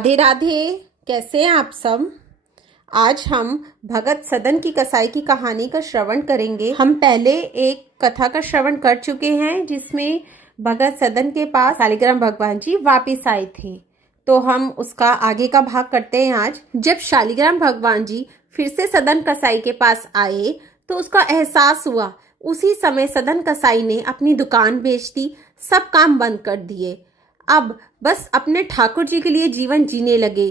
राधे राधे। कैसे हैं आप सब। आज हम भगत सदन की कसाई की कहानी का श्रवण करेंगे। हम पहले एक कथा का श्रवण कर चुके हैं जिसमें भगत सदन के पास शालिग्राम भगवान जी वापिस आए थे, तो हम उसका आगे का भाग करते हैं। आज जब शालिग्राम भगवान जी फिर से सदन कसाई के पास आए तो उसका एहसास हुआ। उसी समय सदन कसाई ने अपनी दुकान बेच दी, सब काम बंद कर दिए। अब बस अपने ठाकुर जी के लिए जीवन जीने लगे।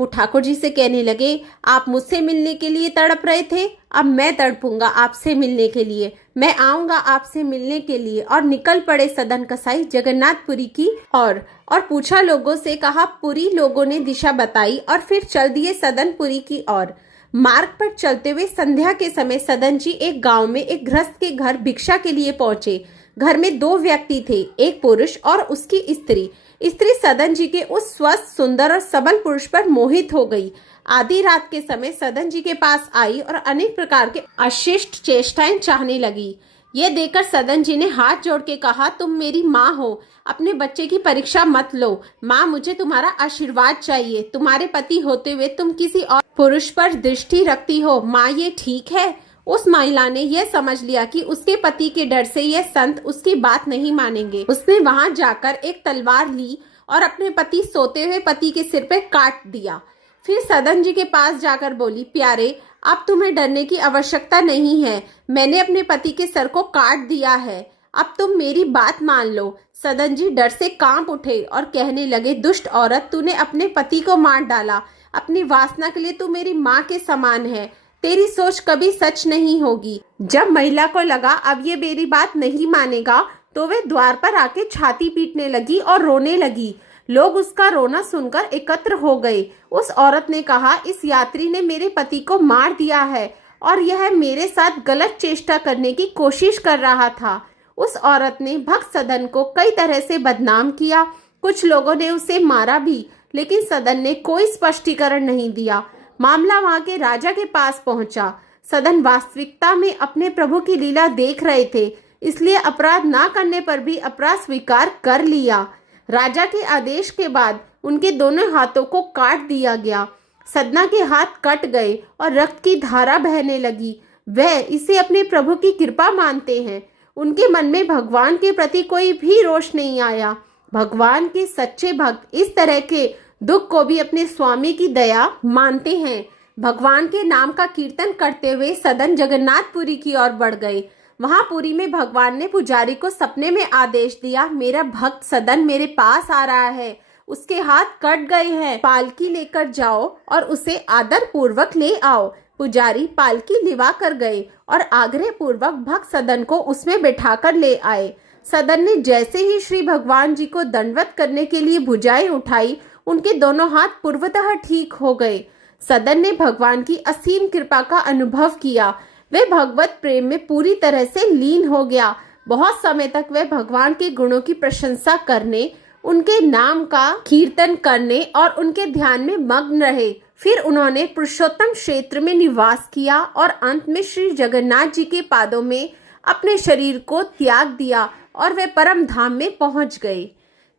वो ठाकुर जी से कहने लगे, आप मुझसे मिलने के लिए तड़प रहे थे, अब मैं तड़पूंगा आपसे मिलने के लिए, मैं आऊंगा आपसे मिलने के लिए। और निकल पड़े सदन कसाई जगन्नाथपुरी की और पूछा लोगों से, कहा पुरी। लोगों ने दिशा बताई और फिर चल दिए सदनपुरी की ओर। मार्ग पर चलते हुए संध्या के समय सदन जी एक गांव में एक गृहस्थ के घर भिक्षा के लिए पहुंचे। घर में दो व्यक्ति थे, एक पुरुष और उसकी स्त्री। स्त्री सदन जी के उस स्वस्थ, सुंदर और सबल पुरुष पर मोहित हो गई। आधी रात के समय सदन जी के पास आई और अनेक प्रकार के अशिष्ट चेष्टाएं चाहने लगी। ये देखकर सदन जी ने हाथ जोड़ के कहा, तुम मेरी माँ हो, अपने बच्चे की परीक्षा मत लो। माँ, मुझे तुम्हारा आशीर्वाद चाहिए। तुम्हारे पति होते हुए तुम किसी और पुरुष पर दृष्टि रखती हो। माँ, ये ठीक है? उस महिला ने यह समझ लिया कि उसके पति के डर से यह संत उसकी बात नहीं मानेंगे। उसने वहां जाकर एक तलवार ली और अपने पति सोते हुए पति के सिर पे काट दिया। फिर सदन जी के पास जाकर बोली, प्यारे, अब तुम्हें डरने की आवश्यकता नहीं है। मैंने अपने पति के सर को काट दिया है, अब तुम मेरी बात मान लो। सदन जी डर से कांप उठे और कहने लगे, दुष्ट औरत, तूने अपने पति को मार डाला। अपनी वासना के लिए तू मेरी माँ के समान है। तेरी सोच कभी सच नहीं होगी। जब महिला को लगा अब ये मेरी बात नहीं मानेगा तो वे द्वार पर आके छाती पीटने लगी और रोने लगी। लोग उसका रोना सुनकर एकत्र हो गए। उस औरत ने कहा, इस यात्री ने मेरे पति को मार दिया है और यह मेरे साथ गलत चेष्टा करने की कोशिश कर रहा था। उस औरत ने भक्त सदन को कई तरह से बदनाम किया। कुछ लोगों ने उसे मारा भी, लेकिन सदन ने कोई स्पष्टीकरण नहीं दिया। मामला वहां के राजा के पास पहुंचा। सदन वास्तविकता में अपने प्रभु की लीला देख रहे थे, इसलिए अपराध ना करने पर भी अपराध स्वीकार कर लिया। राजा के आदेश के बाद उनके दोनों हाथों को काट दिया गया। सदना के हाथ कट गए और रक्त की धारा बहने लगी। वह इसे अपने प्रभु की कृपा मानते हैं। उनके मन में भगवान के प्रति कोई भी रोष नहीं आया। भगवान के सच्चे भक्त इस तरह के दुख को भी अपने स्वामी की दया मानते हैं। भगवान के नाम का कीर्तन करते हुए सदन जगन्नाथपुरी की ओर बढ़ गए। वहां पुरी में भगवान ने पुजारी को सपने में आदेश दिया, मेरा भक्त सदन मेरे पास आ रहा है, उसके हाथ कट गए हैं, पालकी लेकर जाओ और उसे आदर पूर्वक ले आओ। पुजारी पालकी लिवा कर गए और आग्रह पूर्वक भक्त सदन को उसमें बैठाकर ले आए। सदन ने जैसे ही श्री भगवान जी को दंडवत करने के लिए भुजाएं उठाई, उनके दोनों हाथ पूर्वतः ठीक हो गए। सदन ने भगवान की असीम कृपा का अनुभव किया। वे भगवत प्रेम में पूरी तरह से लीन हो गया। बहुत समय तक वे भगवान के गुणों की प्रशंसा करने, उनके नाम का कीर्तन करने और उनके ध्यान में मग्न रहे। फिर उन्होंने पुरुषोत्तम क्षेत्र में निवास किया और अंत में श्री जगन्नाथ जी के पादों में अपने शरीर को त्याग दिया और वे परम धाम में पहुंच गए।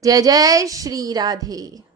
जय जय श्री राधे।